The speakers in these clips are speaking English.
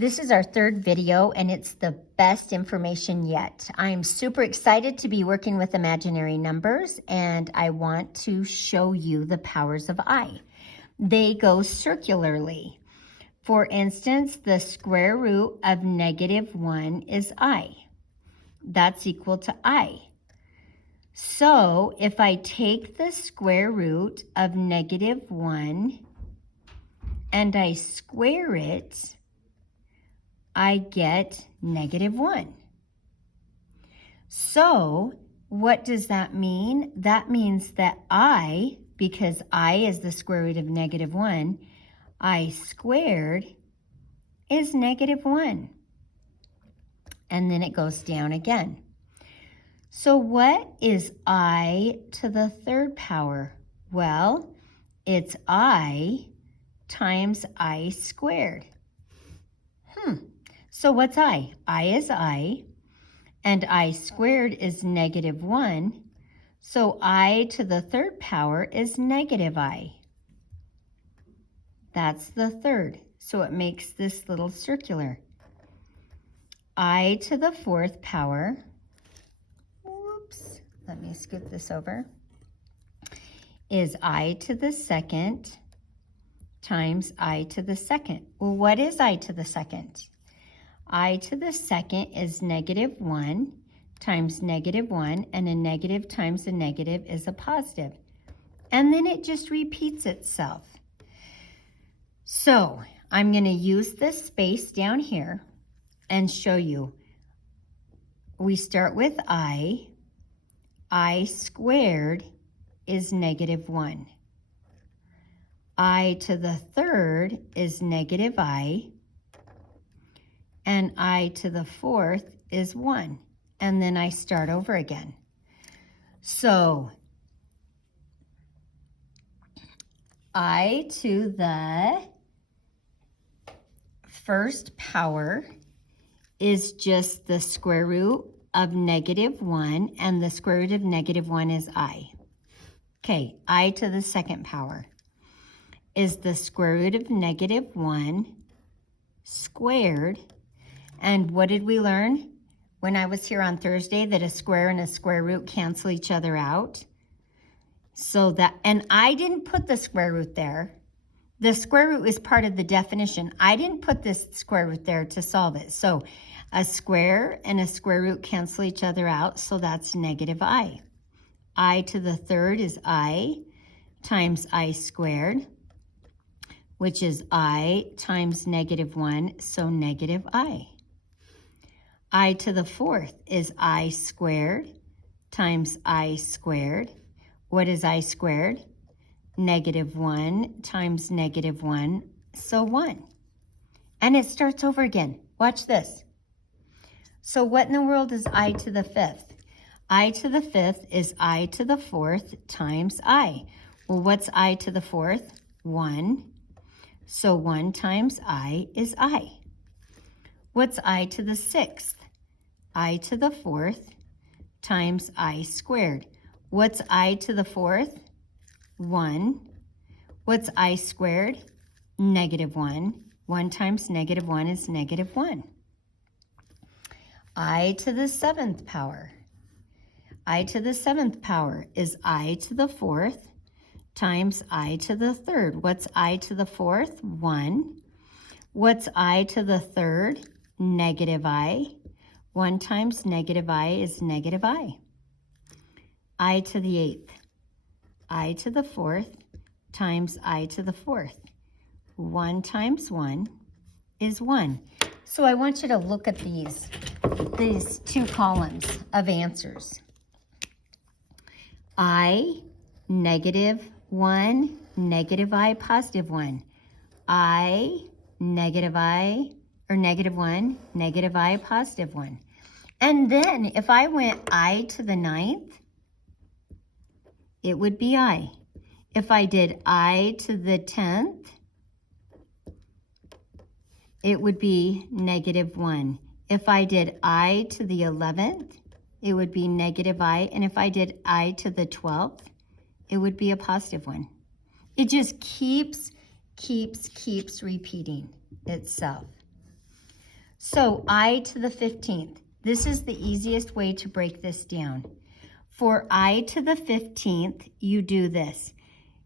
This is our third video, and it's the best information yet. I'm super excited to be working with imaginary numbers, and I want to show you the powers of I. They go circularly. For instance, the square root of -1 is I. That's equal to I. So if I take the square root of -1 and I square it, I get -1. So what does that mean? That means that I, because I is the square root of -1, I squared is -1. And then it goes down again. So what is I to the third power? Well, it's I times I squared. So what's I? I is I, and I squared is -1. So I to the third power is -I. That's the third. So it makes this little circular. I to the fourth power, whoops, let me scoot this over, is I to the second times I to the second. Well, what is I to the second? I to the second is -1 times -1, and a negative times a negative is a positive. And then it just repeats itself. So I'm going to use this space down here and show you. We start with I squared is -1. I to the third is -I, and I to the fourth is 1. And then I start over again. So I to the first power is just the square root of -1, and the square root of -1 is I. Okay, I to the second power is the square root of -1 squared. And what did we learn when I was here on Thursday? That a square and a square root cancel each other out. So that, and I didn't put the square root there. The square root is part of the definition. I didn't put this square root there to solve it. So a square and a square root cancel each other out, so that's -I. I to the third is I times I squared, which is I times -1, so -I. I to the fourth is I squared times I squared. What is I squared? -1 times -1, so 1. And it starts over again. Watch this. So what in the world is I to the fifth? I to the fifth is I to the fourth times I. Well, what's I to the fourth? 1. So 1 times I is I. What's I to the sixth? I to the fourth times I squared. What's I to the fourth? 1. What's I squared? -1. 1 times -1 is -1. I to the seventh power. I to the seventh power is I to the fourth times I to the third. What's I to the fourth? 1. What's I to the third? -I. 1 times -I is -I. I to the eighth. I to the fourth times I to the fourth. 1 times 1 is 1. So I want you to look at these two columns of answers. I, -1, -I, +1. I, -I, or -1, -I, +1. And then if I went I to the ninth, it would be I. If I did I to the 10th, it would be -1. If I did I to the 11th, it would be -I. And if I did I to the 12th, it would be a +1. It just keeps repeating itself. So I to the 15th. This is the easiest way to break this down. For I to the 15th, you do this.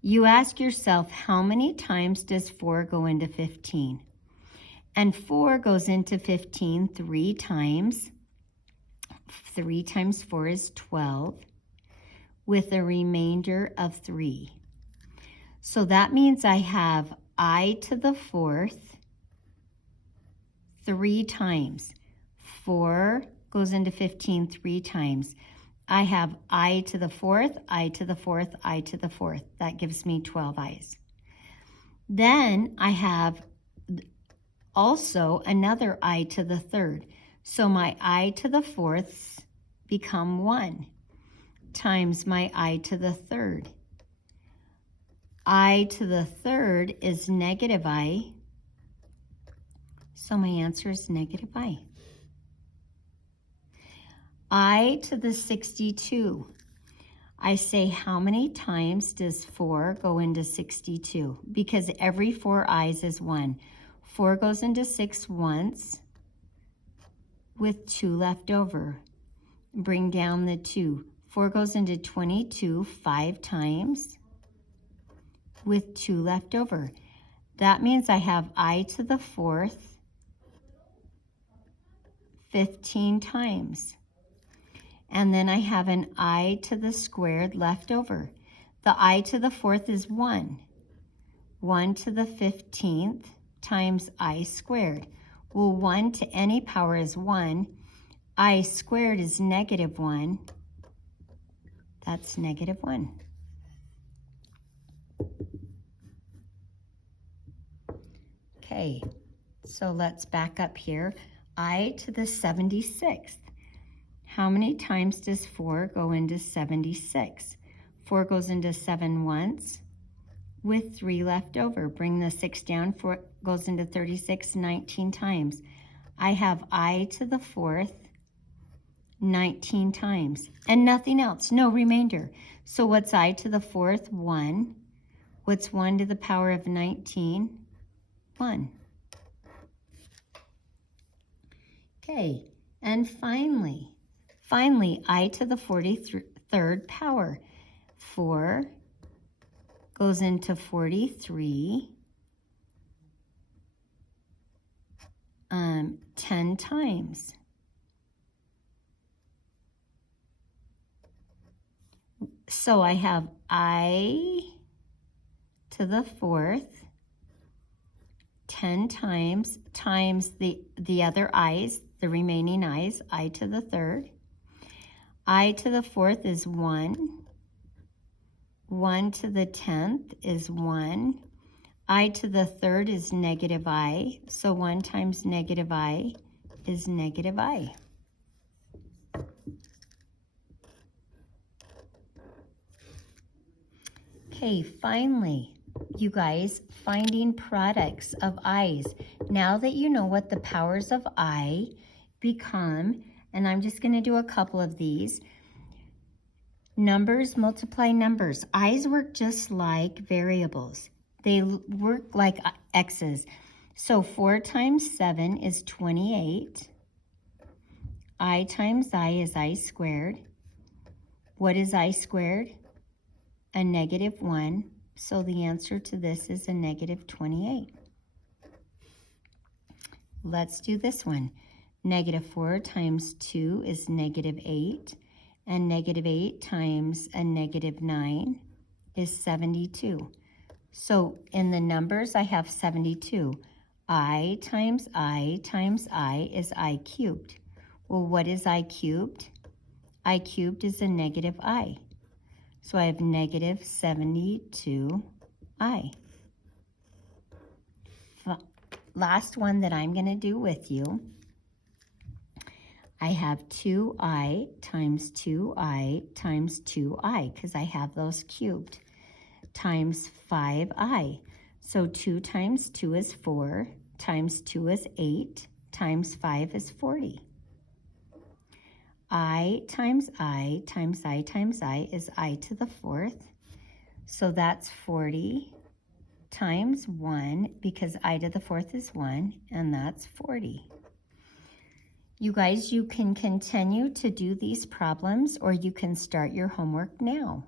You ask yourself, how many times does 4 go into 15? And 4 goes into 15 3 times. 3 times 4 is 12, with a remainder of 3. So that means I have I to the 4th 3 times. 4 goes into 15 3 times. I have I to the 4th, I to the 4th, I to the 4th. That gives me 12 I's. Then I have also another I to the 3rd. So my I to the 4ths become 1 times my I to the 3rd. I to the 3rd is negative I. So my answer is negative I. I to the 62. I say, how many times does 4 go into 62? Because every 4 I's is 1. 4 goes into 6 once with 2 left over. Bring down the 2. 4 goes into 22 5 times with 2 left over. That means I have I to the 4th 15 times. And then I have an I to the squared left over. The I to the 4th is 1. 1 to the 15th times I squared. Well, 1 to any power is 1. I squared is negative 1. That's negative 1. Okay, so let's back up here. I to the 76th. How many times does 4 go into 76? 4 goes into 7 once with 3 left over. Bring the 6 down. 4 goes into 36 19 times. I have I to the 4th 19 times. And nothing else. No remainder. So what's I to the 4th? 1. What's 1 to the power of 19? 1. Okay. And finally, I to the 43rd power. 4 goes into 43 10 times. So I have I to the 4th 10 times the other I's, the remaining I's, I to the 3rd. I to the 4th is 1. 1 to the 10th is 1. I to the 3rd is negative I. So 1 times negative I is negative I. Okay, finally, you guys, finding products of I's. Now that you know what the powers of I become, and I'm just going to do a couple of these. Numbers multiply numbers. I's work just like variables. They work like x's. So 4 times 7 is 28. I times I is I squared. What is I squared? A negative 1. So the answer to this is a negative 28. Let's do this one. Negative 4 times 2 is negative 8. And negative 8 times a negative 9 is 72. So in the numbers, I have 72. I times I times I is I cubed. Well, what is I cubed? I cubed is a negative I. So I have negative 72I. Last one that I'm going to do with you. I have 2I times 2I times 2I, because I have those cubed, times 5I. So 2 times 2 is 4, times 2 is 8, times 5 is 40. I times I times I times I is I to the 4th. So that's 40 times 1, because I to the 4th is 1, and that's 40. You guys, you can continue to do these problems or you can start your homework now.